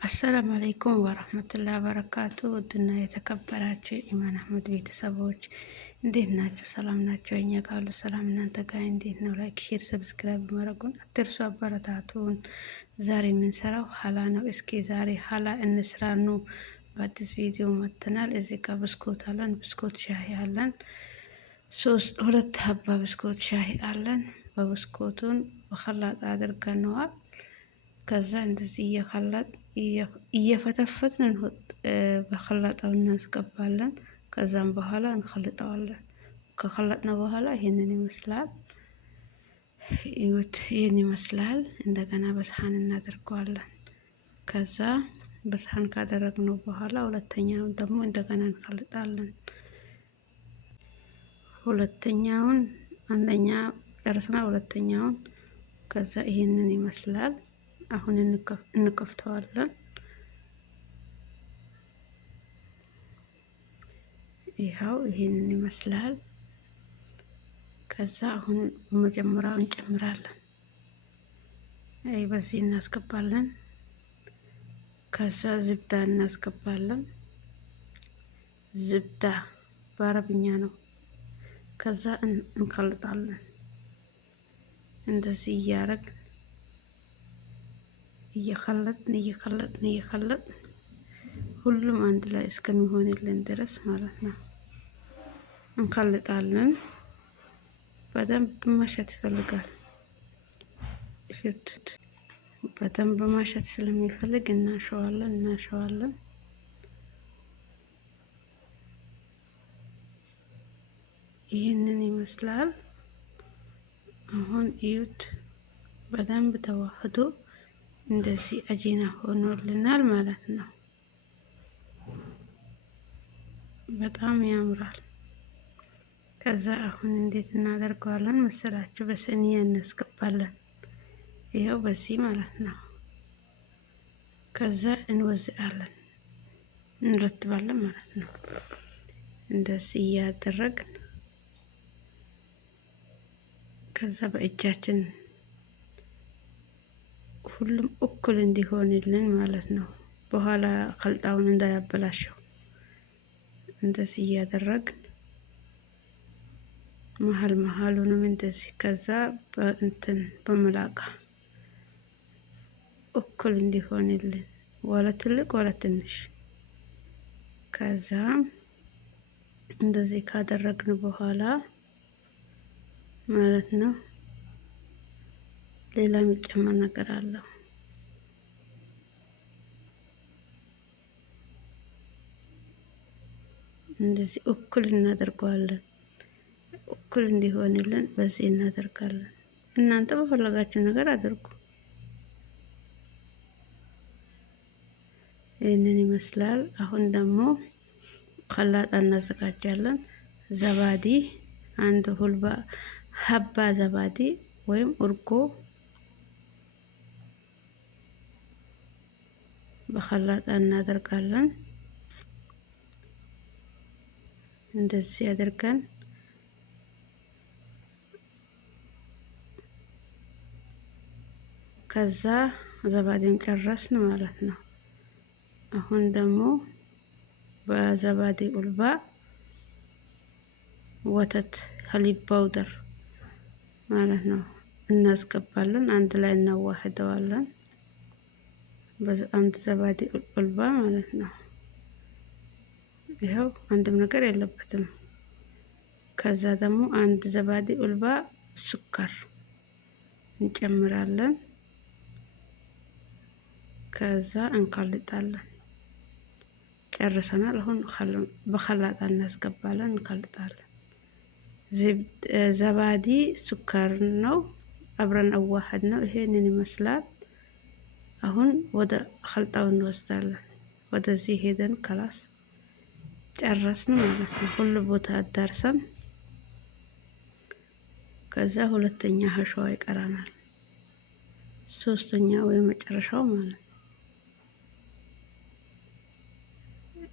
አሰላሙ አለይኩም ወራህመቱላሂ ወበረካቱ። ውድና የተከበራችሁ ኢማን አህመድ ቤተሰቦች እንዴት ናቸው? ሰላም ናቸው? እኛ ጋር ሁሉ ሰላም፣ እናንተ ጋር እንዴት ነው? ላይክ፣ ሼር፣ ሰብስክራይብ ማድረጉን አትርሱ። አበረታቱን። ዛሬ የምንሰራው ሀላ ነው። እስኪ ዛሬ ሀላ እንስራ ነው። በአዲስ ቪዲዮ መጥተናል። እዚህ ጋር ብስኩት አለን፣ ብስኩት ሻሂ አለን። ሁለት ሀባ ብስኩት ሻሂ አለን። በብስኩቱን በኸላጣ አድርገነዋል። ከዛ እንደዚህ እየፈተፈትን በኸላጣው እናስገባለን። ከዛም በኋላ እንኸልጠዋለን። ከኸለጥነው በኋላ ይሄንን ይመስላል። ይሄን ይመስላል። እንደገና በሰሃን እናደርገዋለን። ከዛ በሰሃን ካደረግነው በኋላ ሁለተኛውን ደግሞ እንደገና እንኸልጣለን። ሁለተኛውን አንደኛ ጨርሰና ሁለተኛውን ከዛ ይሄንን ይመስላል። አሁን እንከፍተዋለን። ይኸው ይሄንን ይመስላል። ከዛ አሁን መጀመሪያው እንጨምራለን። በዚህ እናስገባለን። ከዛ ዝብዳ እናስገባለን። ዝብዳ በአረብኛ ነው። ከዛ እንከልጣለን። እንደዚህ እያረግን እየከለጥን ሁሉም አንድ ላይ እስከሚሆንልን ድረስ ማለት ነው እንከልጣለን። በደንብ ማሸት ይፈልጋል። በደንብ ማሸት ስለሚፈልግ እናሸዋለን። ይህንን ይመስላል። አሁን እዩት፣ በደንብ ተዋህዶ እንደዚህ አጂና ሆኖልናል ማለት ነው። በጣም ያምራል። ከዛ አሁን እንዴት እናደርገዋለን መሰላችሁ? በሰኒያ እናስገባለን። ይኸው በዚህ ማለት ነው። ከዛ እንወዝአለን፣ እንረትባለን ማለት ነው። እንደዚህ እያደረግን ከዛ በእጃችን ሁሉም እኩል እንዲሆንልን ማለት ነው። በኋላ ከልጣውን እንዳያበላሸው እንደዚህ እያደረግን መሀሉንም እንደዚህ ከዛ በመላቃ እኩል እንዲሆንልን ወለ ትልቅ ወለ ትንሽ። ከዛ እንደዚህ ካደረግን በኋላ ማለት ነው ሌላ የሚጨመር ነገር አለው። እንደዚህ እኩል እናደርገዋለን። እኩል እንዲሆንልን በዚህ እናደርጋለን። እናንተ በፈለጋችሁ ነገር አድርጉ። ይህንን ይመስላል። አሁን ደግሞ ከላጣ እናዘጋጃለን። ዘባዲ አንድ ሀባ ዘባዲ ወይም እርጎ በከላጣ እናደርጋለን። እንደዚህ አድርገን ከዛ ዘባዲን ጨረስን ማለት ነው። አሁን ደግሞ በዘባዲ ቁልባ ወተት ሀሊብ ፓውደር ማለት ነው እናስገባለን። አንድ ላይ እናዋህደዋለን። አንድ ዘባዲ ቁልባ ማለት ነው። ይኸው አንድም ነገር የለበትም። ከዛ ደግሞ አንድ ዘባዲ ቁልባ ስኳር እንጨምራለን። ከዛ እንከልጣለን። ጨርሰናል። አሁን በከላጣ እናስገባለን፣ እንከልጣለን። ዘባዲ ስኳር ነው አብረን አዋህድ ነው። ይሄንን ይመስላል። አሁን ወደ ከልጣው እንወስዳለን። ወደዚህ ሄደን ከላስ ጨረስን ማለት ነው። ሁሉ ቦታ አዳርሰን ከዛ ሁለተኛ ሀሸዋ ይቀራናል። ሶስተኛ ወይ መጨረሻው ማለት ነው።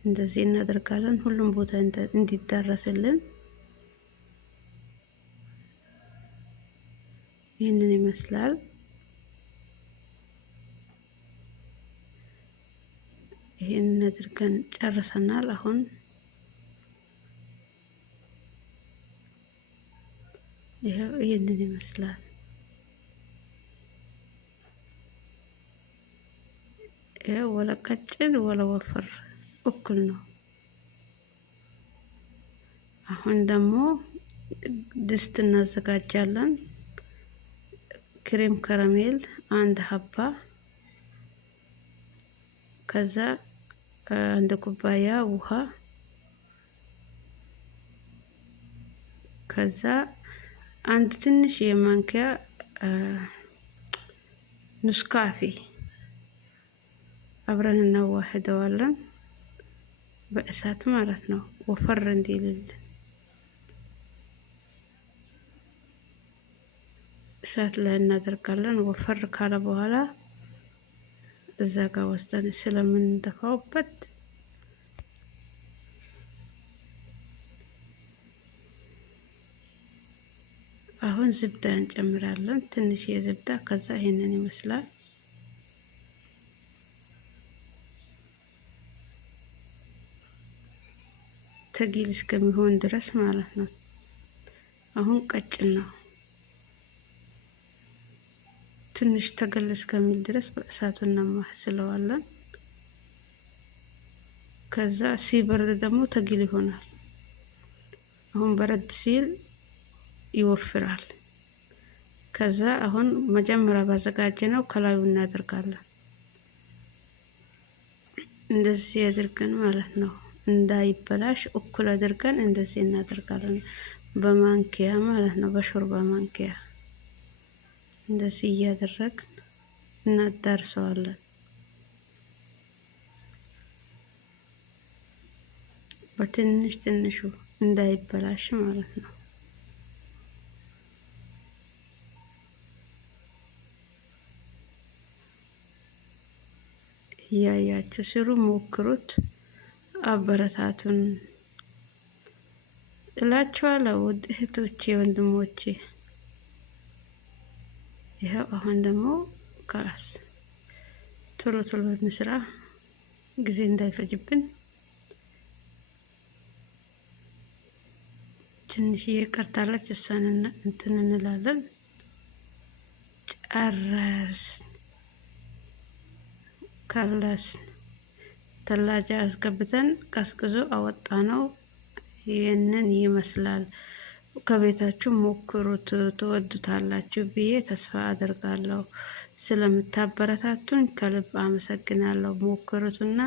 እንደዚህ እናደርጋለን። ሁሉም ቦታ እንዲዳረስልን ይህንን ይመስላል። ይሄንን አድርገን ጨርሰናል። አሁን ይሄንን ይመስላል። ወላ ቀጭን ወላ ወፍር እኩል ነው። አሁን ደግሞ ድስት እናዘጋጃለን። ክሬም ከረሜል አንድ ሀባ፣ ከዛ አንድ ኩባያ ውሃ፣ ከዛ አንድ ትንሽ የማንኪያ ኑስካፌ አብረን እናዋህደዋለን በእሳት ማለት ነው። ወፈር እንዲልልን እሳት ላይ እናደርጋለን። ወፈር ካለ በኋላ እዛ ጋር ወስደን ስለምንደፋውበት አሁን ዝብዳ እንጨምራለን። ትንሽ የዝብዳ ከዛ ይሄንን ይመስላል። ተጊል እስከሚሆን ድረስ ማለት ነው። አሁን ቀጭን ነው። ትንሽ ተገል እስከሚል ድረስ በእሳቱ እናማስለዋለን። ከዛ ሲበርድ ደግሞ ተጊል ይሆናል። አሁን በረድ ሲል ይወፍራል። ከዛ አሁን መጀመሪያ ባዘጋጀነው ከላዩ እናደርጋለን። እንደዚህ አድርገን ማለት ነው እንዳይበላሽ እኩል አድርገን እንደዚህ እናደርጋለን። በማንኪያ ማለት ነው፣ በሾርባ ማንኪያ እንደዚህ እያደረግን እናዳርሰዋለን። በትንሽ ትንሹ እንዳይበላሽ ማለት ነው። እያያችሁ ስሩ፣ ሞክሩት፣ አበረታቱን እላችኋለሁ ውድ እህቶቼ ወንድሞቼ። ይኸው አሁን ደግሞ ከራስ ቶሎ ቶሎ እንስራ፣ ጊዜ እንዳይፈጅብን። ትንሽዬ ቀርታለች፣ እሷን እንትን እንላለን። ጨረስን። ከለስን ተላጃ አስገብተን ቀስቅዞ አወጣ ነው። ይህንን ይመስላል። ከቤታችሁ ሞክሩት፣ ትወዱታላችሁ ብዬ ተስፋ አደርጋለሁ። ስለምታበረታቱን ከልብ አመሰግናለሁ። ሞክሩትና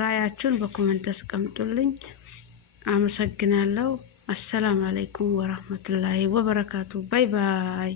ራያችሁን በኮሜንት አስቀምጡልኝ። አመሰግናለሁ። አሰላም አለይኩም ወራህመቱላሂ ወበረካቱ። ባይ ባይ።